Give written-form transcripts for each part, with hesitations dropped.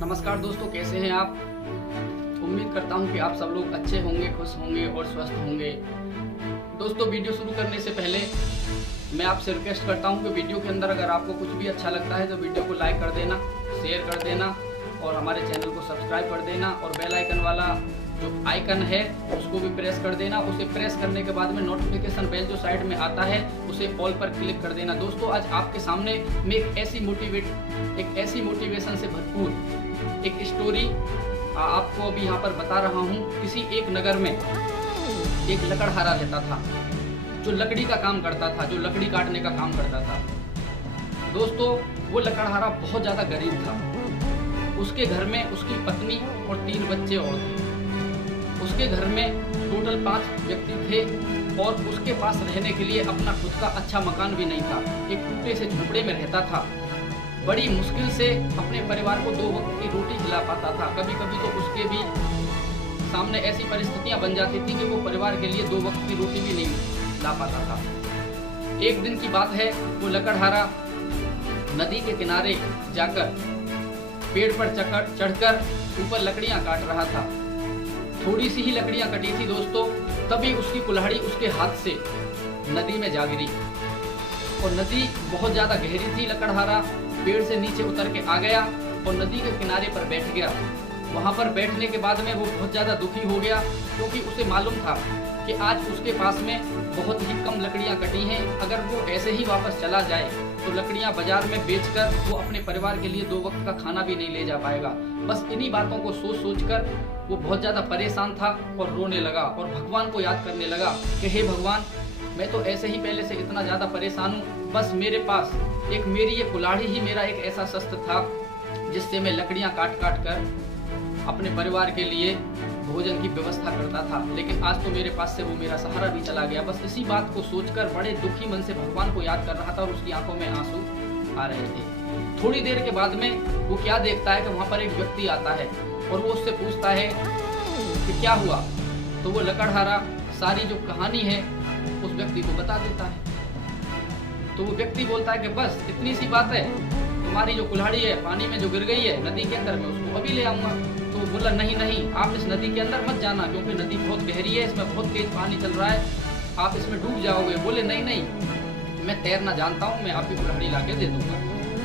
नमस्कार दोस्तों, कैसे हैं आप। उम्मीद करता हूं कि आप सब लोग अच्छे होंगे, खुश होंगे और स्वस्थ होंगे। दोस्तों, वीडियो शुरू करने से पहले मैं आपसे रिक्वेस्ट करता हूं कि वीडियो के अंदर अगर आपको कुछ भी अच्छा लगता है तो वीडियो को लाइक कर देना, शेयर कर देना और हमारे चैनल को सब्सक्राइब कर देना और बेल आइकन वाला जो आइकन है उसको भी प्रेस कर देना। उसे प्रेस करने के बाद में नोटिफिकेशन बेल जो साइड में आता है उसे ऑल पर क्लिक कर देना। दोस्तों, आज आपके सामने मैं एक ऐसी मोटिवेशन से भरपूर एक स्टोरी आपको अभी यहाँ पर बता रहा हूँ। किसी एक नगर में एक लकड़हारा रहता था जो लकड़ी का काम करता था, जो लकड़ी काटने का काम करता था। दोस्तों, वो लकड़हारा बहुत ज़्यादा गरीब था। उसके घर में उसकी पत्नी और 3 बच्चे और थे। उसके घर में टोटल 5 व्यक्ति थे और उसके पास रहने के लिए अपना खुद का अच्छा मकान भी नहीं था। एक टूटे से झोपड़े में रहता था। बड़ी मुश्किल से अपने परिवार को 2 वक्त की रोटी खिला पाता था। कभी कभी तो उसके भी सामने ऐसी परिस्थितियां बन जाती थी कि वो परिवार के लिए 2 वक्त की रोटी भी नहीं ला पाता था। एक दिन की बात है, वो लकड़हारा नदी के किनारे जाकर पेड़ पर चढ़कर ऊपर लकड़ियां काट रहा था। थोड़ी सी ही लकड़ियां कटी थी दोस्तों, तभी उसकी कुल्हाड़ी उसके हाथ से नदी में जा गिरी और नदी बहुत ज़्यादा गहरी थी। लकड़हारा पेड़ से नीचे उतर के आ गया और नदी के किनारे पर बैठ गया। वहाँ पर बैठने के बाद में वो बहुत ज़्यादा दुखी हो गया, क्योंकि उसे मालूम था कि आज उसके पास में बहुत ही कम लकड़ियाँ कटी हैं। अगर वो ऐसे ही वापस चला जाए तो लकड़ियाँ बाजार में बेचकर वो अपने परिवार के लिए 2 वक्त का खाना भी नहीं ले जा पाएगा। बस इन्हीं बातों को सोच कर वो बहुत ज़्यादा परेशान था और रोने लगा और भगवान को याद करने लगा कि हे भगवान, मैं तो ऐसे ही पहले से इतना ज़्यादा परेशान हूँ। बस मेरे पास मेरी ये कुल्हाड़ी ही मेरा एक ऐसा शस्त्र था जिससे मैं लकड़ियाँ काट कर अपने परिवार के लिए भोजन की व्यवस्था करता था। लेकिन आज तो मेरे पास से वो मेरा सहारा भी चला गया। बस इसी बात को सोचकर बड़े दुखी मन से भगवान को याद कर रहा था और उसकी आंखों में आंसू आ रहे थे। थोड़ी देर के बाद में वो क्या देखता है कि वहाँ पर एक व्यक्ति आता है और वो उससे पूछता है कि क्या हुआ। तो वो लकड़हारा सारी जो कहानी है उस व्यक्ति को बता देता है। तो वो व्यक्ति बोलता है कि बस इतनी सी बात है, तुम्हारी जो कुल्हाड़ी है पानी में जो गिर गई है नदी के अंदर, मैं उसको अभी ले आऊँगा। तो वो बोला नहीं, आप इस नदी के अंदर मत जाना, क्योंकि नदी बहुत गहरी है, इसमें बहुत तेज पानी चल रहा है, आप इसमें डूब जाओगे। बोले नहीं, मैं तैरना जानता हूँ, मैं आपकी कुल्हाड़ी ला के दे दूँगा।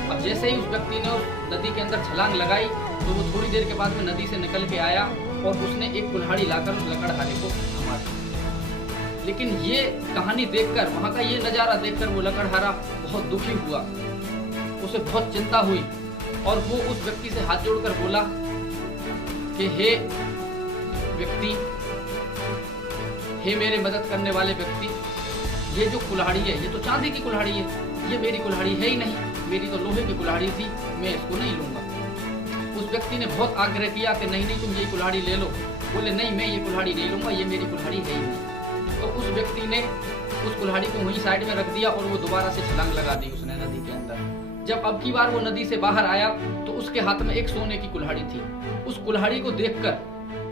अब जैसे ही उस व्यक्ति ने उस नदी के अंदर छलांग लगाई तो वो थोड़ी देर के बाद में नदी से निकल के आया और उसने एक कुल्हाड़ी लाकर उस लकड़हारे को थमा दी। लेकिन ये कहानी देखकर, वहाँ का ये नज़ारा देखकर वो लकड़हारा बहुत दुखी हुआ, उसे बहुत चिंता हुई और वो उस व्यक्ति से हाथ जोड़कर बोला कि हे व्यक्ति, हे मेरे मदद करने वाले व्यक्ति, ये जो कुल्हाड़ी है ये तो चांदी की कुल्हाड़ी है, ये मेरी कुल्हाड़ी है ही नहीं, मेरी तो लोहे की कुल्हाड़ी थी, मैं इसको नहीं लूँगा। उस व्यक्ति ने बहुत आग्रह किया कि नहीं, तुम ये कुल्हाड़ी ले लो। बोले नहीं, मैं ये कुल्हाड़ी नहीं लूँगा, ये मेरी कुल्हाड़ी है ही नहीं। तो उस व्यक्ति ने उस कुल्हाड़ी को वहीं साइड में रख दिया और वो दोबारा से छलांग लगा दी उसने नदी के अंदर। जब अब की बार वो नदी से बाहर आया तो उसके हाथ में एक सोने की कुल्हाड़ी थी। उस कुल्हाड़ी को देखकर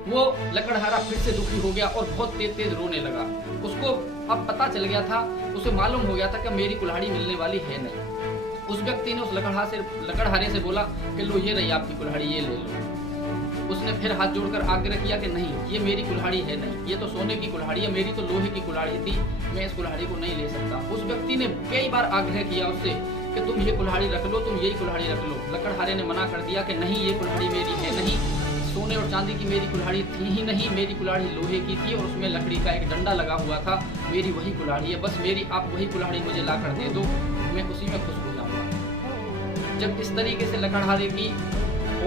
वो लकड़हारा फिर से दुखी हो गया और बहुत तेज रोने लगा। उसको अब पता चल गया था, उसे मालूम हो गया था कि मेरी कुल्हाड़ी मिलने वाली है नहीं। उस व्यक्ति ने उस लकड़हारे से बोला कि लो ये रही आपकी कुल्हाड़ी, ये ले लो। उसने फिर हाथ जोड़कर आग्रह किया कि नहीं, ये मेरी कुल्हाड़ी है नहीं, ये तो सोने की कुल्हाड़ी है, मेरी तो लोहे की कुल्हाड़ी थी, मैं इस कुल्हाड़ी को नहीं ले सकता। उस व्यक्ति ने कई बार आग्रह किया उससे कि तुम ये कुल्हाड़ी रख लो, तुम यही कुल्हाड़ी रख लो। लकड़हारे ने मना कर दिया कि नहीं, ये कुल्हाड़ी मेरी है नहीं, सोने और चांदी की मेरी कुल्हाड़ी थी ही नहीं, मेरी कुल्हाड़ी लोहे की थी और उसमें लकड़ी का एक डंडा लगा हुआ था, मेरी वही कुल्हाड़ी है, बस मेरी आप वही कुल्हाड़ी मुझे ला कर दे दो, मैं उसी में खुश हो जाऊँगा। जब इस तरीके से लकड़हारे की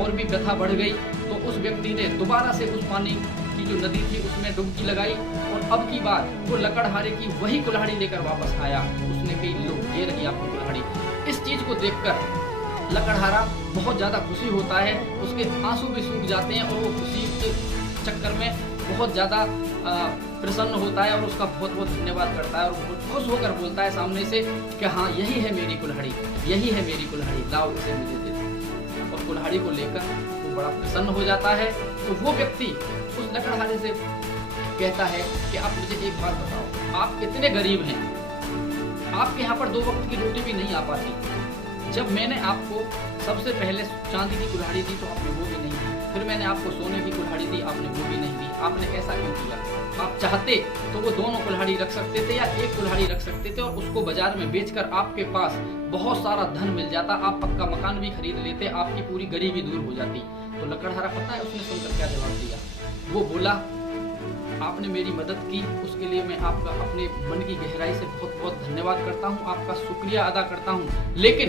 और भी व्यथा बढ़ गई तो उस व्यक्ति ने दोबारा से उस पानी की जो नदी थी उसमें डुबकी लगाई और अब की बार वो लकड़हारे की वही कुल्हाड़ी लेकर वापस आया। उसने कही लो ये रही आपकी कुल्हाड़ी। इस चीज को देखकर लकड़हारा बहुत ज़्यादा खुशी होता है, उसके आंसू भी सूख जाते हैं और वो खुशी के चक्कर में बहुत ज़्यादा प्रसन्न होता है और उसका बहुत बहुत धन्यवाद करता है और बहुत खुश होकर बोलता है सामने से कि हाँ यही है मेरी कुल्हाड़ी, यही है मेरी कुल्हाड़ी, लाओ इसे मुझे दे दो। और कुल्हाड़ी को लेकर वो बड़ा प्रसन्न हो जाता है। तो वो व्यक्ति उस लकड़हारे से कहता है कि आप मुझे एक बात बताओ, आप इतने गरीब हैं, आपके यहाँ पर 2 वक्त की रोटी भी नहीं आ पाती, जब मैंने आपको सबसे पहले चांदी की कुल्हाड़ी दी तो आपने वो भी नहीं दी, फिर मैंने आपको सोने की कुल्हाड़ी दी, आपने वो भी नहीं दी। आपने ऐसा क्यों किया? आप चाहते तो वो दोनों कुल्हाड़ी रख सकते थे या एक कुल्हाड़ी रख सकते थे और उसको बाजार में बेचकर आपके पास बहुत सारा धन मिल जाता, आप पक्का मकान भी खरीद लेते, आपकी पूरी गरीबी दूर हो जाती। तो लकड़हारा पता है उसने सुनकर क्या जवाब दिया? वो बोला, आपने मेरी मदद की, उसके लिए मैं आपका अपने मन की गहराई से बहुत बहुत धन्यवाद करता हूँ, आपका शुक्रिया अदा करता हूँ, लेकिन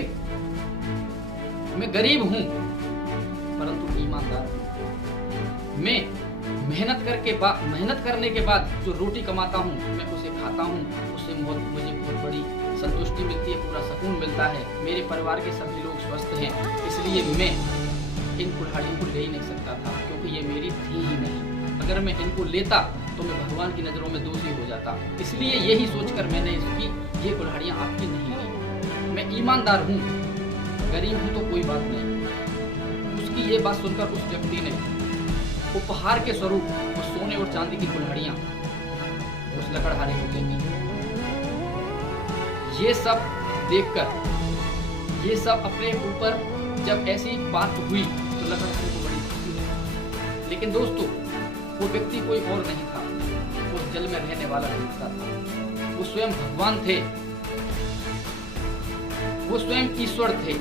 मैं गरीब हूँ परंतु ईमानदार हूँ। मैं मेहनत करने के बाद जो रोटी कमाता हूँ मैं उसे खाता हूँ, उससे मुझे बहुत बड़ी संतुष्टि मिलती है, पूरा सुकून मिलता है। मेरे परिवार के सभी लोग स्वस्थ हैं, इसलिए मैं इन कुल्हाड़ियों को ले ही नहीं सकता था क्योंकि ये मेरी थी ही नहीं। अगर मैं इनको लेता तो मैं भगवान की नज़रों में दोषी हो जाता, इसलिए यही सोचकर मैंने इसकी ये कुल्हाड़ियाँ आपकी नहीं ली। मैं ईमानदार हूँ, गरीब हूँ तो कोई बात नहीं। उसकी ये बात सुनकर उस व्यक्ति ने उपहार के स्वरूप वो सोने और चांदी की कुल्हाड़ियाँ उस लकड़हारे को दे दी। ये सब देखकर, ये सब अपने ऊपर जब ऐसी बात हुई तो लकड़हारे को बड़ी खुशी हुई। लेकिन दोस्तों वो व्यक्ति कोई और नहीं था, वो जल में रहने वाला देवता था, वो स्वयं भगवान थे, वो स्वयं ईश्वर थे।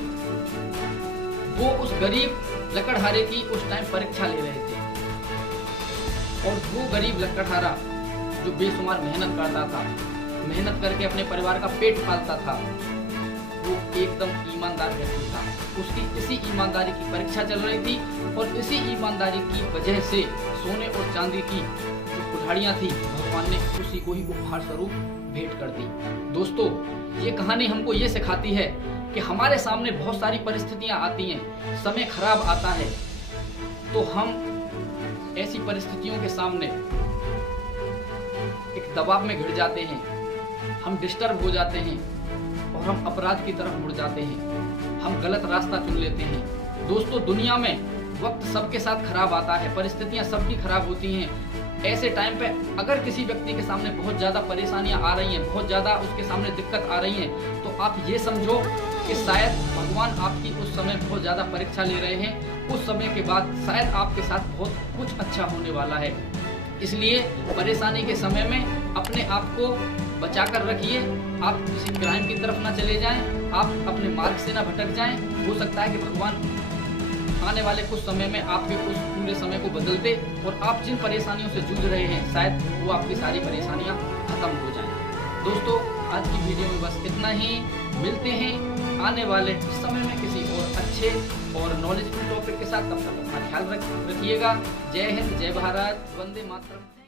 वो उस गरीब लकड़हारे की उस टाइम परीक्षा ले रहे थे और वो गरीब लकड़हारा जो बेशुमार मेहनत करता था, मेहनत करके अपने परिवार का पेट पालता था, वो एकदम ईमानदार व्यक्ति था। उसकी इसी ईमानदारी की परीक्षा चल रही थी और इसी ईमानदारी की वजह से सोने और चांदी की जो कुल्हाड़ियाँ थी भगवान ने उसी को ही उपहार स्वरूप भेंट कर दी। दोस्तों ये कहानी हमको ये सिखाती है कि हमारे सामने बहुत सारी परिस्थितियाँ आती हैं, समय खराब आता है तो हम ऐसी परिस्थितियों के सामने एक दबाव में घिर जाते हैं, हम डिस्टर्ब हो जाते हैं और हम अपराध की तरफ मुड़ जाते हैं, हम गलत रास्ता चुन लेते हैं। दोस्तों दुनिया में वक्त सबके साथ खराब आता है, परिस्थितियां सबकी खराब होती हैं। ऐसे टाइम पे अगर किसी व्यक्ति के सामने बहुत ज़्यादा परेशानियां आ रही हैं, बहुत ज़्यादा उसके सामने दिक्कत आ रही हैं, तो आप ये समझो कि शायद भगवान आपकी उस समय बहुत ज़्यादा परीक्षा ले रहे हैं। उस समय के बाद शायद आपके साथ बहुत कुछ अच्छा होने वाला है। इसलिए परेशानी के समय में अपने आप को बचा कर रखिए, आप किसी क्राइम की तरफ ना चले जाएं, आप अपने मार्ग से ना भटक जाएं। हो सकता है कि भगवान आने वाले कुछ समय में आपके उस पूरे समय को बदल दे और आप जिन परेशानियों से जूझ रहे हैं शायद वो आपकी सारी परेशानियां खत्म हो जाएं। दोस्तों आज की वीडियो में बस इतना ही, मिलते हैं आने वाले समय में किसी और अच्छे और नॉलेजफुल टॉपिक के साथ। तब तक अपना ख्याल रखिएगा। जय हिंद, जय भारत, वंदे मातरम।